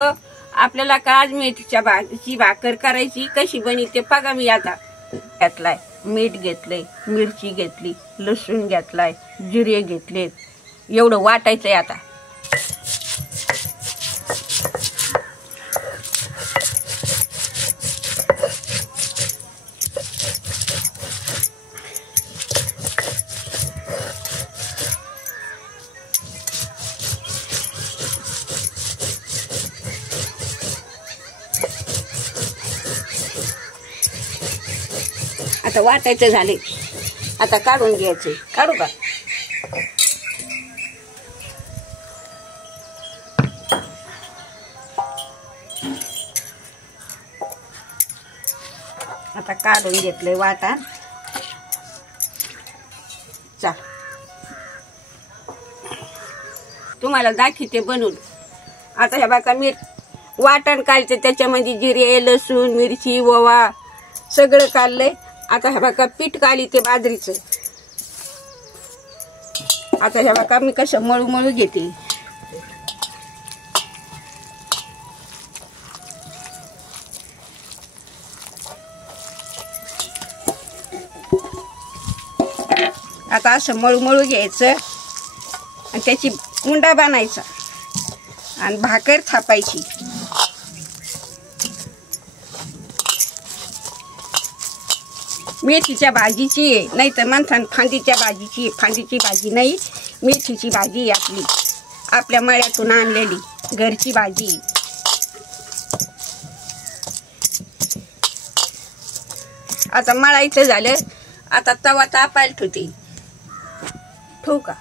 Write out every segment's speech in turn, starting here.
आपल्याला काज मेथीच्या भाजीची भाकर करायची कशी बनी ते बघा। मी आता घेतलाय, मीठ घेतलंय, मिरची घेतली, लसूण घेतलाय, जिरे घेतले, एवढं वाटायचंय। आता आता वाटायचं झाले, आता काढून घ्यायचे। काढू का? आता काढून घेतले वाटा। चा तुम्हाला दाखवते बनवून। आता हे बघा, मी वाटण काढते, त्याच्यामध्ये जिरे, लसूण, मिरची, ओवा सगळं काढलंय। आता हे बघा, पीठ काढली ते बाजरीचं। आता हे बघा, मी कसं मळू मळू घेते। आता असं मळू मळू घ्यायचं आणि त्याची उंडा बांधायचा आणि भाकर थापायची। मेथीच्या भाजीची आहे, नाही तर म्हणतात फांदीच्या भाजीची आहे। फांदीची भाजी नाही, मेथीची भाजी आहे आपली, आपल्या मळ्यातून आणलेली घरची भाजी। आता मळायचं झालं, आता तवा तापायला ठेवते। ठेवू का?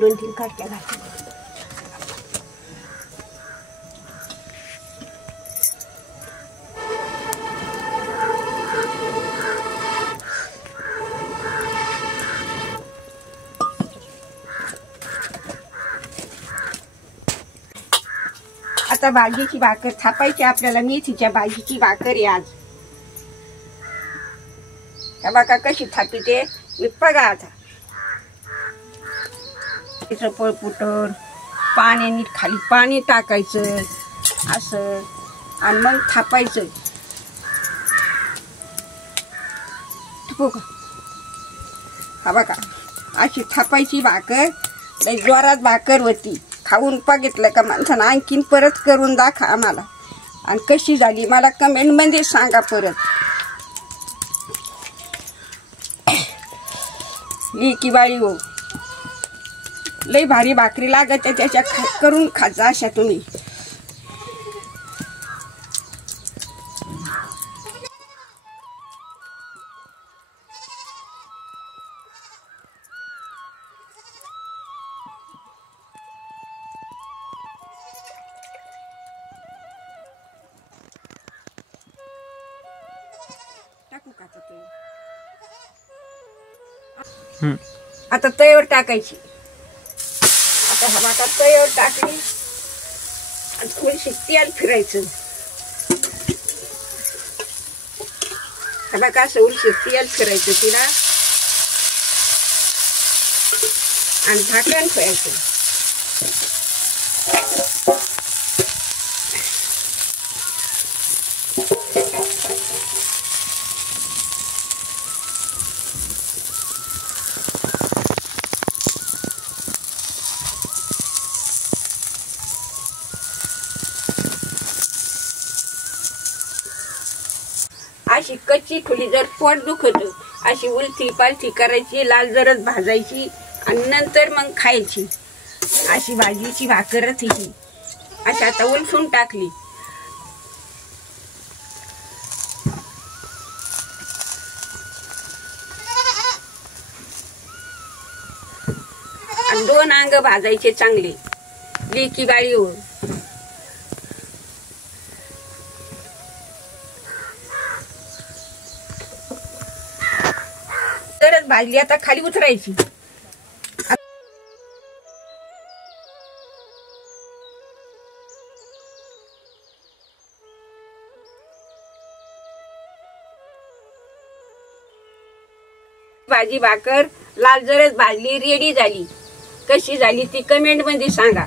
2-3 काट्या घालते। आता भाजीची भाकर थापायची आपल्याला। मेथीच्या भाजीची भाकर आहे आज। हे बघा कशी थापीते मी, बघा। आता तिचं पळपुटण पाण्याने खाली पाणी टाकायचं असं आणि मग थापायचं। ठेवू का? हा बघा, अशी थापायची भाकर। लई जोरात भाकर होती। खाऊन बघितलं का माणसानं आणखीन परत करून दाखवा आम्हाला, आणि कशी झाली मला कमेंटमध्ये सांगा परत। लेकी बाळी हो, लई भारी भाकरी लागत, त्याच्या करून खाजा अशा तुम्ही। टाकू का आता तव्यावर टाकायची। आता हा भाकर तव्यावर टाकली आणि थोडीशी तेल फिरायचं। हा बघा, असं उलशी तेल फिरायचं तिला आणि झाकण ठेवायचं। अशी कच्ची ठुली जर पोट दुखत, अशी उलटी पालटी करायची, लाल जरद भाजायची आणि नंतर मग खायची। अशी भाजीची भाकरच ही। अशी आता उलटून टाकली। आणि 2 अंग भाजायचे चांगले। लेकी बाळी हो, तरच भाजली। आता खाली उतरायची। भाजी भाकर लाल जरच भाजली, रेडी झाली। कशी झाली ती कमेंट मध्ये सांगा।